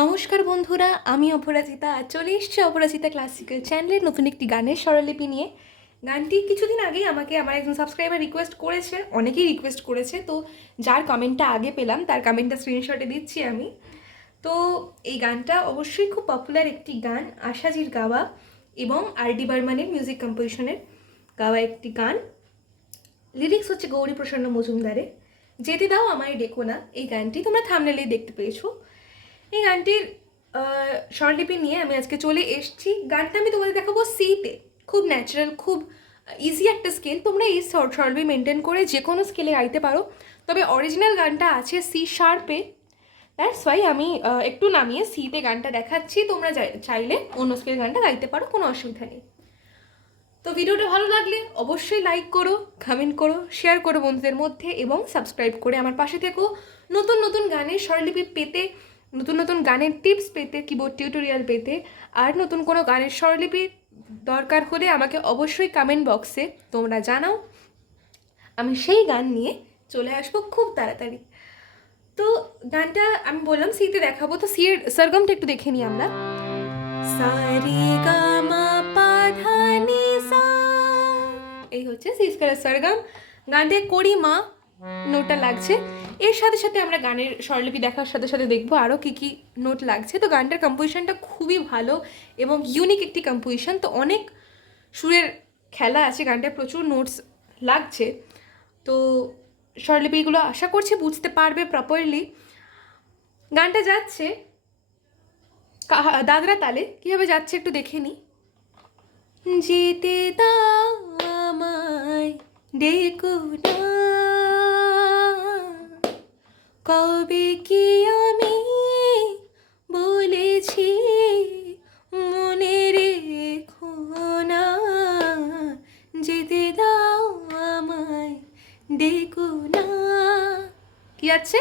নমস্কার বন্ধুরা, আমি অপরাজিতা আর চলে এসেছি অপরাজিতা ক্লাসিক্যাল চ্যানেলের নতুন একটি গানের স্বরলিপি নিয়ে। গানটি কিছুদিন আগেই আমাকে আমার একজন সাবস্ক্রাইবার রিকোয়েস্ট করেছে, অনেকেই রিকোয়েস্ট করেছে, তো যার কমেন্টটা আগে পেলাম তার কমেন্টটা স্ক্রিনশটে দিচ্ছি আমি। তো এই গানটা অবশ্যই খুব পপুলার একটি গান, আশাজির গাওয়া এবং আর ডি বর্মনের মিউজিক কম্পোজিশনের গাওয়া একটি গান। লিরিক্স হচ্ছে গৌরী প্রসন্ন মজুমদারের। যেতে দাও আমায় ডেকো না, এই গানটি তোমরা থাম্বনেলেই দেখতে পেয়েছো। এই গানটির স্বরলিপি নিয়ে আমি আজকে চলে এসেছি। গানটা আমি তোমাদের দেখাবো সিতে, খুব ন্যাচারাল, খুব ইজি একটা স্কেল। তোমরা এই স্বরলিপি মেনটেন করে যে কোনো স্কেলে গাইতে পারো, তবে অরিজিনাল গানটা আছে সি শার্পে। দ্যাটস ওয়াই আমি একটু নামিয়ে সিতে গানটা দেখাচ্ছি। তোমরা চাইলে অন্য স্কেল গানটা গাইতে পারো, কোনো অসুবিধা নেই। তো ভিডিওটা ভালো লাগলে অবশ্যই লাইক করো, কমেন্ট করো, শেয়ার করো বন্ধুদের মধ্যে এবং সাবস্ক্রাইব করে আমার পাশে থেকো। নতুন নতুন গানের স্বরলিপি পেতে, নতুন নতুন গানের টিপস পেতে, কিবোর্ড টিউটোরিয়াল পেতে, আর নতুন কোনো গানের স্বরলিপি দরকার হলে আমাকে অবশ্যই কমেন্ট বক্সে তোমরা জানাও। আমি সেই গান নিয়ে চলে আসবো খুব তাড়াতাড়ি। তো গানটা আমি বললাম সিতে দেখাবো, তো সি এর সরগমটা একটু দেখে নিই আমরা। সারে গা মা পা ধা নি সা, এই হচ্ছে সি স্কয়ার সরগম। গানটা করি মা নোটটা লাগছে। এর সাথে সাথে আমরা গানের স্বরলিপি দেখার সাথে সাথে দেখবো আরও কী কী নোট লাগছে। তো গানটার কম্পোজিশনটা খুবই ভালো এবং ইউনিক একটি কম্পোজিশন। তো অনেক সুরের খেলা আছে, গানটায় প্রচুর নোটস লাগছে। তো স্বরলিপিগুলো আশা করছি বুঝতে পারবে প্রপারলি। গানটা যাচ্ছে দাদরা তালে, কীভাবে যাচ্ছে একটু দেখে নিই। যেতে দাও আমায় ডেকো না, কবে কি আমি বলেছি মনে রেখো না, যেতে দাও আমায় ডেকো না। কি আছে?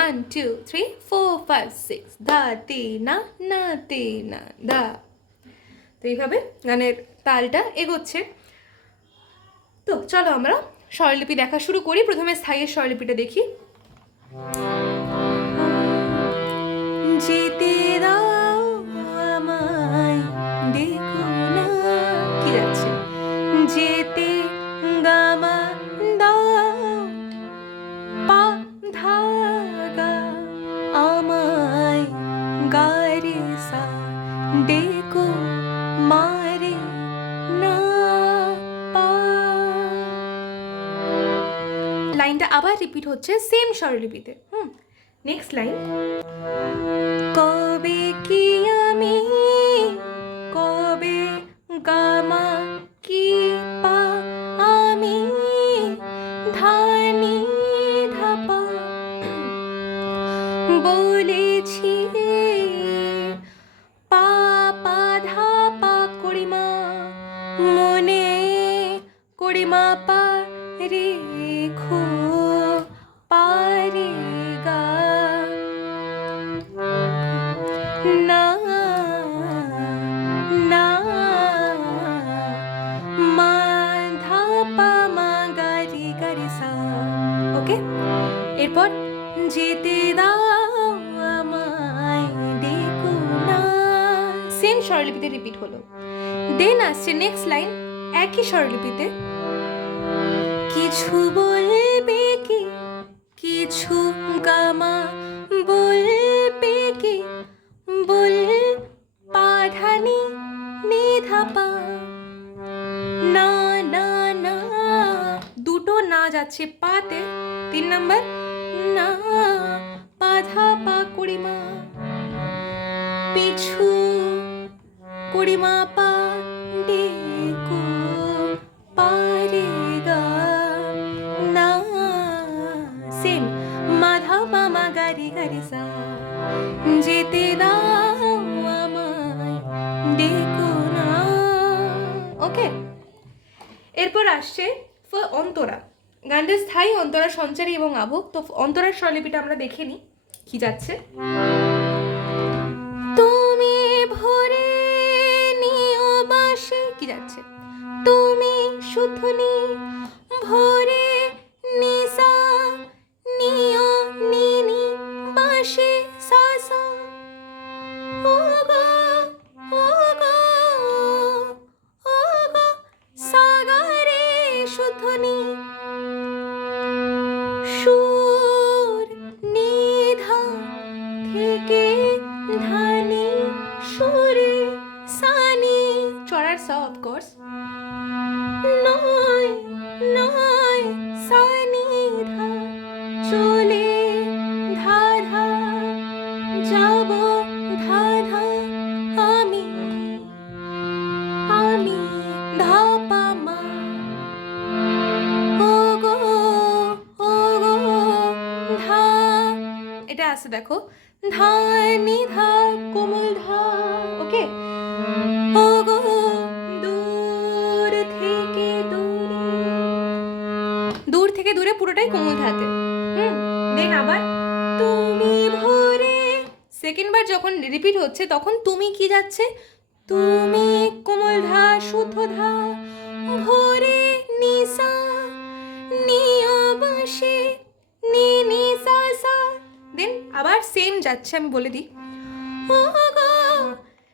1 2 3 4 5 6 ধা তে না না তে না ধা। তো এইভাবে গানের তালটা এগোচ্ছে। তো চলো আমরা স্বরলিপি দেখা শুরু করি। প্রথমে স্থায়ীর স্বরলিপিটা দেখি। যেতে দাও আমায় ডেকো না, কি যাচ্ছে? যেতে গামা দাও পা ধা গা আমায় গারে সা ডেকো মারে না পা। লাইনটা আবার রিপিট হচ্ছে সেম স্বরলিপিতে। Next line. কবে কি আমি, কবে গামা কি পা আমি ধানি ধাপা বলেছি পা পা ধা পা করিমা মনে করিমা পা রেখো পারে গা না না মা ধা পা মা গারি গারি সা। ওকে, এরপর যেতে দাও আমায় ডেকো না, সেম স্বরলিপিতে রিপিট হলো। দেন আসছে নেক্সট লাইন একই স্বরলিপিতে। কিছু বলবে কি, কিছু গামা বলবে কি, বল পাধানি নিধাপা না না না, দুটো না যাচ্ছে পাতে। 3 নাম্বার না পাধা পা করিমা পিছু করিমা পা ডেকো পারে গা না, সেম মাধা পা মা গারি গারি সা যেতে দাও আমায় ডেকো না। ওকে, এরপর আসছে অন্তরা। গানটা স্থায়ী, অন্তরা সঞ্চারী এবং আবহ। তো অন্তরার স্বরলিপিটা আমরা দেখে নিই কি যাচ্ছে। তুমি ভরে নিও বাসে, কি যাচ্ছে? তুমি শুধুনি ভরে নিসা নিও নিনি বাসে সা সা ও গো ও গো ও গো সাগরে শুধুনি সুর নিধা থেকে ধানি সুরে সানি চড়ার সা অফ কোর্স নয় নয় সানি ধা চলে ধা ধা যাব ধা ধা আমি আমি ধা পা মা ও গো ও গো ধা এটা আছে দেখো ধা নি ধা কোমল ধা ওকে ও গো দূর থেকে দূরে দূর থেকে দূরে পুরোটাই কোমল ধাতে দেন আবার তুমি ভোরে সেকেন্ড বার যখন রিপিট হচ্ছে তখন তুমি কি যাচ্ছে তুমি কোমল ধা শুদ্ধ ধা ভোরে নিসা নিয়বাসে নি নি সা সা দেন আবার সেম যাচ্ছে আমি বলে দিই ও গো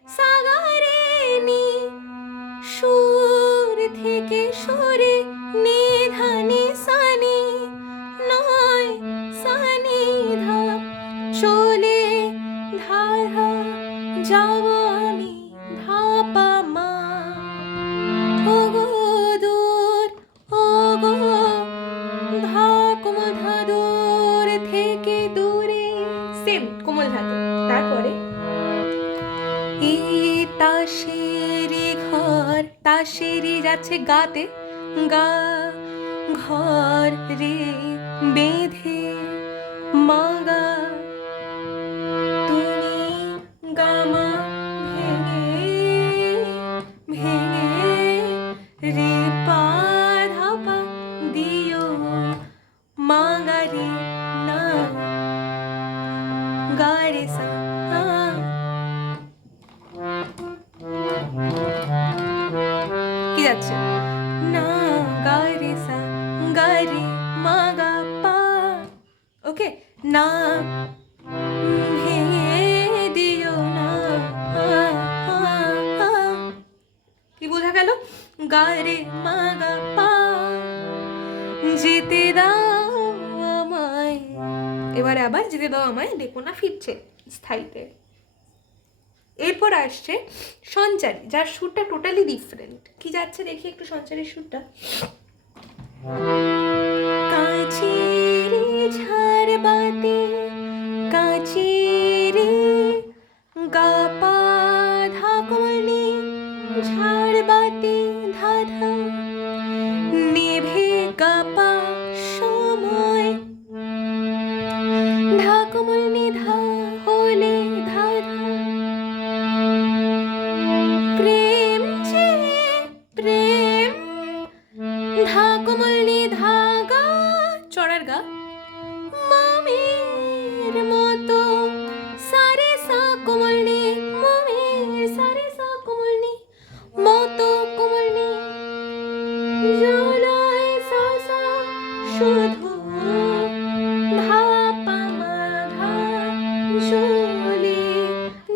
সাগরে নি সুর থেকে সুরে নি ধা নি সা নি নয় সানি ধা চলে ধা ধা যাব আমি ধা পা মা ও গো দূর ও গো ধা কোমল ধা দূর থেকে দূরে সেম কোমল ধাতে তারপরে এই তাসেরি ঘর তাসেরি যাচ্ছে গাতে গা ঘর রে বেঁধে মাগা তুমি গামা ভেঙে ভেঙে রে পা ধাপা দিও মাগা রে না গা রে সা কি যাচ্ছে না গা রে সা গা রে মা গা পা ওকে না ভেঙে দিও না কি বোঝা গেল গা রে মা গা পা যেতে দাও আমায় এবারে আবার যেতে দাও আমায় দেখো না ফিরছে স্থায়ীতে এরপর আসছে সঞ্চারী যার সুরটা টোটালি ডিফারেন্ট কি যাচ্ছে দেখি একটু সঞ্চারীর সুরটা কাছেরে ঝাড় বাতে কাছেরে গা পা ধা কোমলনি ঝাড় বাতে ধা ধা নেভে গা পা সময় ধা কোমলনি ধা হলে ধা ধা প্রেম যে প্রেম ধা কোমলনি ধা গা চড়ার গা মামের মতো সারে সা কোমলনি মামের সারে সা কোমলনি মতো কোমলনি জলায় সা সা শুধু ধা পা মা ধা জলে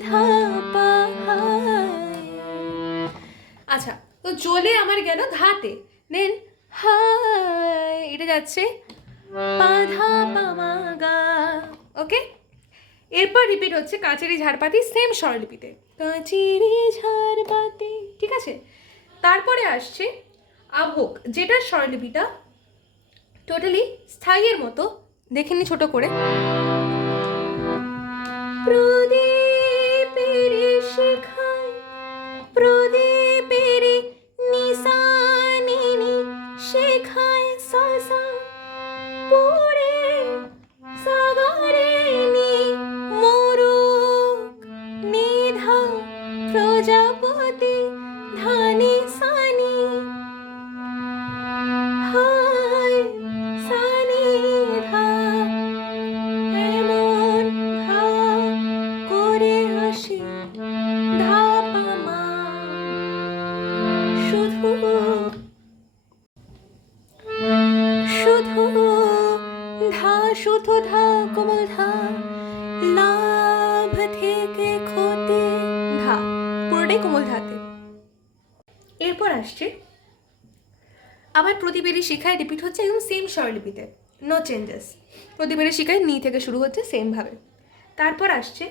ধা পা আচ্ছা তো জলে আমার গেল ধাতে দেন হাই এটা যাচ্ছে পা ধা পা মা গা ওকে এরপর রিপিট হচ্ছে কাঁচেরি ঝাড়পাতি সেম স্বরলিপিতে কাঁচেরি ঝাড়পাতি ঠিক আছে তারপরে আসছে আভোগ যেটার স্বরলিপিটা টোটালি স্থায়ীর মতো দেখে নি ছোট করে প্রদীপের শেখায় প্রদীপের নিশানি শেখায় সসা পড়ে সাগরে নি মোরক নিধা প্রজাপতি ধানি সানি হায় সানি ধা এমন ধা করে হাসি ধা পা মা শুধু শুধু ধা শুধু ধা কোমল ধা লাভ থেকে ক্ষতি পুরোটাই কোমল ধাতে। এরপর আসছে আবার প্রতিবেদী শিখায়, রিপিট হচ্ছে একদম সেম স্বরলিপিতে, নো চেঞ্জেস। প্রতিবেদী শিখায় নি থেকে শুরু হচ্ছে সেমভাবে। তারপর আসছে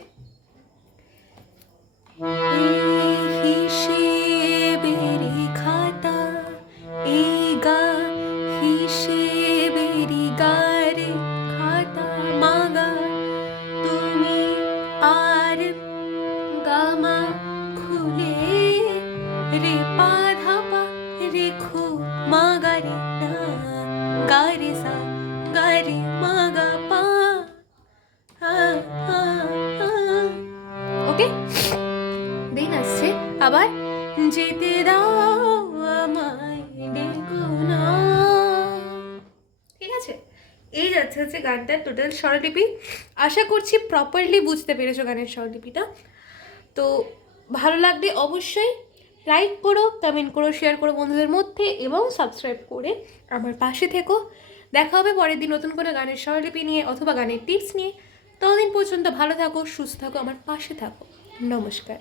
হিসেবেরি খাতা, এই গা হিসেবেরি গারে খাতা মাগা, তুমি আর গামা খুলে রে পা ধাপা রেখো মাগারে না গারে সা গারে মাগা পা। ওকে, দেন আসছে আবার যেতে দাও আমায় ডেকো না। ঠিক আছে, এই যাচ্ছে হচ্ছে গানটার টোটাল স্বরলিপি। আশা করছি প্রপারলি বুঝতে পেরেছো গানের স্বরলিপিটা। তো ভালো লাগলে অবশ্যই লাইক করো, কমেন্ট করো, শেয়ার করো বন্ধুদের মধ্যে, এবং সাবস্ক্রাইব করে আমার পাশে থেকো। দেখা হবে পরের দিন নতুন কোনো গানের স্বরলিপি নিয়ে অথবা গানের টিপস নিয়ে। ততদিন পর্যন্ত ভালো থাকো, সুস্থ থাকো, আমার পাশে থাকো। নমস্কার।